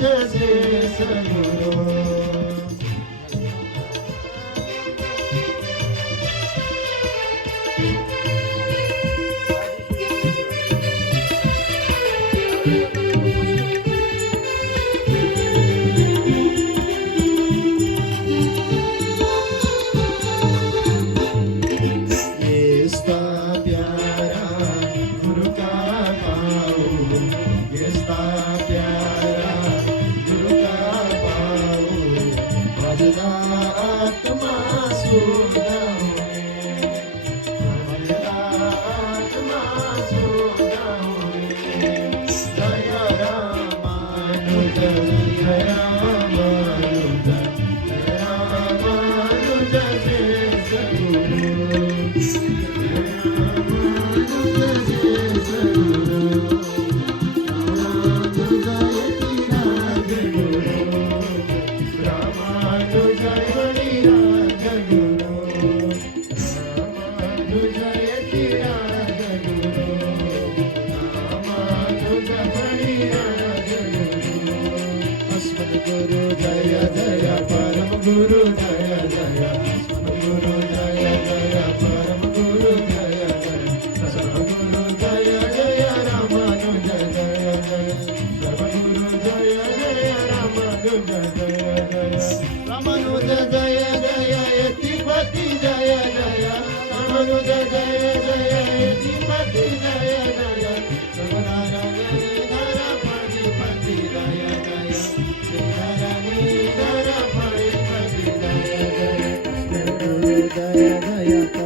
Jay Sadguru Guru Jaya Jaya Guru Jaya Jaya Param Guru Jaya Jaya Sarvaguru Jaya Jaya Ramanuja Jaya Jaya Sarvaguru Jaya Jaya Ramanuja Jaya Jaya Ramanuja Jaya Jaya Yatipati Jaya Jaya Ramanuja Jaya Jaya Yatipati Jaya Jaya Sarvanarayani Dhara Pati Pati Jaya Jaya Sarvanarayani Dhara Pati Jaya Jaya